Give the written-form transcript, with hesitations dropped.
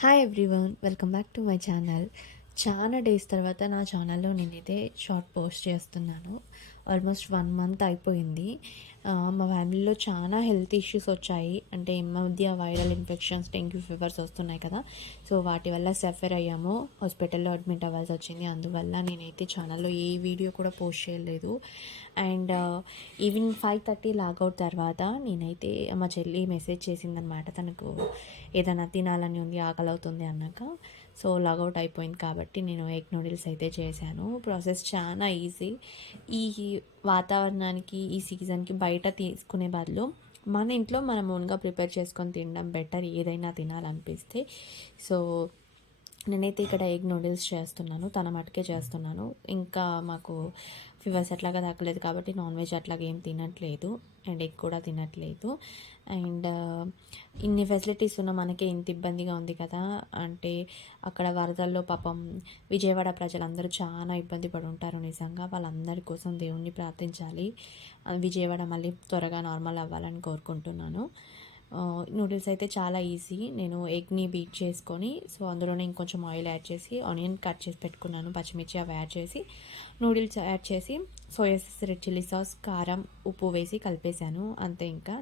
Hi everyone, welcome back to my channel. చాలా days తర్వాత నా ఛానల్లో నేనైతే షార్ట్ పోస్ట్ చేస్తున్నాను. ఆల్మోస్ట్ 1 మంత్ అయిపోయింది. మా ఫ్యామిలీలో చాలా హెల్త్ ఇష్యూస్ వచ్చాయి. అంటే ఈ మధ్య వైరల్ ఇన్ఫెక్షన్స్, డెంగ్యూ ఫీవర్స్ వస్తున్నాయి కదా. సో వాటి వల్ల సఫర్ అయ్యాము. హాస్పిటల్లో అడ్మిట్ అవ్వాల్సి వచ్చింది. అందువల్ల నేనైతే ఛానల్లో ఏ వీడియో కూడా పోస్ట్ చేయలేదు. అండ్ ఈవినింగ్ 5:30 లాగౌట్ తర్వాత నేనైతే మా చెల్లి మెసేజ్ చేసిందనమాట. తనకు ఏదైనా తినాలని ఉంది, ఆకలి అవుతుంది అన్నాక. సో లాగౌట్ అయిపోయింది కాబట్టి నేను ఎగ్ నూడిల్స్ అయితే చేశాను. ప్రాసెస్ చాలా ఈజీ. ఈ వాతావరణానికి, ఈ సీజన్కి బయట తీసుకునే బదులు మన ఇంట్లో మనం ఓన్గా ప్రిపేర్ చేసుకొని తినడం బెటర్, ఏదైనా తినాలనిపిస్తే. సో నేనైతే ఇక్కడ ఎగ్ నూడిల్స్ చేస్తున్నాను, తన మటుకే చేస్తున్నాను. ఇంకా మాకు ఫీవర్స్ అట్లాగా తగ్గలేదు కాబట్టి నాన్ వెజ్ అట్లాగా ఏం తినట్లేదు, అండ్ ఎగ్ కూడా తినట్లేదు. అండ్ ఇన్ని ఫెసిలిటీస్ ఉన్న మనకే ఇంత ఇబ్బందిగా ఉంది కదా. అంటే అక్కడ వరదల్లో పాపం విజయవాడ ప్రజలందరూ చాలా ఇబ్బంది పడి ఉంటారు. నిజంగా వాళ్ళందరి కోసం దేవుణ్ణి ప్రార్థించాలి. విజయవాడ మళ్ళీ త్వరగా నార్మల్ అవ్వాలని కోరుకుంటున్నాను. నూడిల్స్ అయితే చాలా ఈజీ. నేను ఎగ్ని బీట్ చేసుకొని, సో అందులోనే ఇంకొంచెం ఆయిల్ యాడ్ చేసి, ఆనియన్ కట్ చేసి పెట్టుకున్నాను, పచ్చిమిర్చి అవి యాడ్ చేసి, నూడిల్స్ యాడ్ చేసి, soya sauce, red chilli sauce, కారం, ఉప్పు వేసి కలిపేశాను. అంతే. ఇంకా